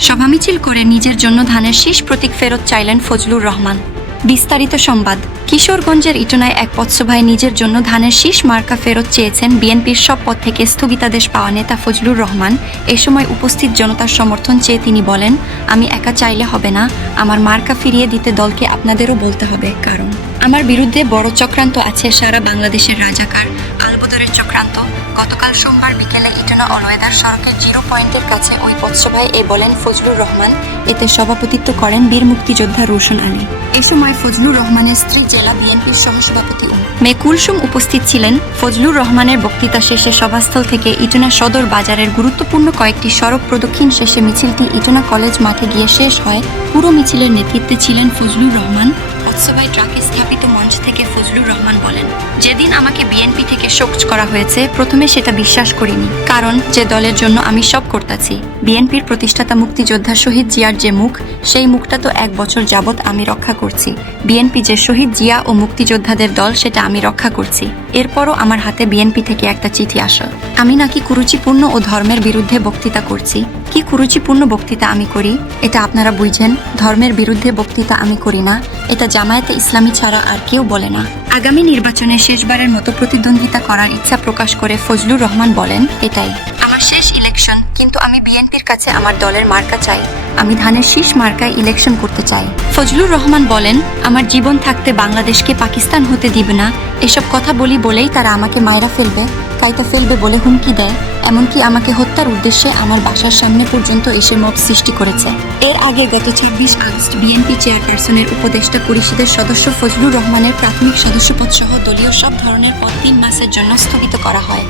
সভা মিছিল করে নিজের জন্য ধানের শীষ প্রতীক ফেরত চাইলেন ফজলুর রহমান। বিস্তারিত সংবাদ। কিশোরগঞ্জের ইটনায় এক পথসভায় নিজের জন্য ধানের শীষ মার্কা ফেরত চেয়েছেন বিএনপির সব পদ থেকে স্থগিতাদেশ পাওয়া নেতা ফজলুর রহমান। এ সময় উপস্থিত জনতার সমর্থন চেয়ে তিনি বলেন, আমি একা চাইলে হবে না, আমার মার্কা ফিরিয়ে দিতে দলকে আপনাদেরও বলতে হবে, কারণ আমার বিরুদ্ধে বড় চক্রান্ত আছে সারা বাংলাদেশের রাজাকার। আলবদরের চক্রান্ত, গতকাল সোমবার বিকেলে ইটনা অলওয়েদার সড়কের জিরো পয়েন্টের কাছে ওই পথসভায় এ বলেন ফজলুর রহমান। এতে সভাপতিত্ব করেন বীর মুক্তিযোদ্ধা রোশন আলী। এ সময় ফজলুর রহমানের স্ত্রী জেলা বিএনপির সহসভাপতি। মে কুলসুম উপস্থিত ছিলেন ফজলুর রহমানের বক্তৃতা শেষে সভাস্থল থেকে ইটনা সদর বাজারের গুরুত্বপূর্ণ কয়েকটি সড়ক প্রদক্ষিণ শেষে মিছিলটি ইটনা কলেজ মাঠে গিয়ে শেষ হয়। পুরো মিছিলের নেতৃত্বে ছিলেন ফজলুর রহমান। পথসভায় ট্রাকে স্থাপিত মঞ্চ থেকে ফজলুর রহমান বলেন, যেদিন আমাকে বিএনপি থেকে শোক করা হয়েছে, প্রথমে সেটা বিশ্বাস করিনি। কারণ যে দলের জন্য আমি সব করতেছি, বিএনপির প্রতিষ্ঠাতা মুক্তিযোদ্ধা শহীদ জিয়ার যে মুখ, সেই মুখটা তো এক বছর যাবৎ আমি রক্ষা করছি। বিএনপি যে শহীদ জিয়া ও মুক্তিযোদ্ধাদের দল, সেটা আমি রক্ষা করছি। এরপরও আমার হাতে বিএনপি থেকে একটা চিঠি আসা আমি নাকি কুরুচিপূর্ণ ও ধর্মের বিরুদ্ধে বক্তৃতা করছি। কি কুরুচিপূর্ণ বক্তৃতা আমি করি? এটা আপনারা বুঝছেন ধর্মের বিরুদ্ধে বক্তৃতা আমি করি না। এটা জামায়াতে ইসলামী ছাড়া আর কেউ বলে না। আগামী নির্বাচনে শেষবারের মতো প্রতিদ্বন্দ্বিতা করার ইচ্ছা প্রকাশ করে ফজলুর রহমান বলেন, এটাই। কিন্তু আমি বিএনপির কাছে আমার দলের মার্কা চাই। আমি ধানের শীষ মার্কায় ইলেকশন করতে চাই। ফজলুর রহমান বলেন, আমার জীবন থাকতে বাংলাদেশকে পাকিস্তান হতে দিবে না। এসব কথা বলি বলেই তারা আমাকে মায়েরা ফেলবে। তাই তো ফেলবে বলে হুমকি দেয়। এমনকি আমাকে হত্যার উদ্দেশ্যে আমার বাসার সামনে পর্যন্ত এসে মব সৃষ্টি করেছে। এর আগে গত ছাব্বিশ আগস্ট বিএনপি চেয়ারপারসনের উপদেষ্টা পরিষদের সদস্য ফজলুর রহমানের প্রাথমিক সদস্যপদ সহ দলীয় সব ধরনের পদ তিন মাসের জন্য স্থগিত করা হয়।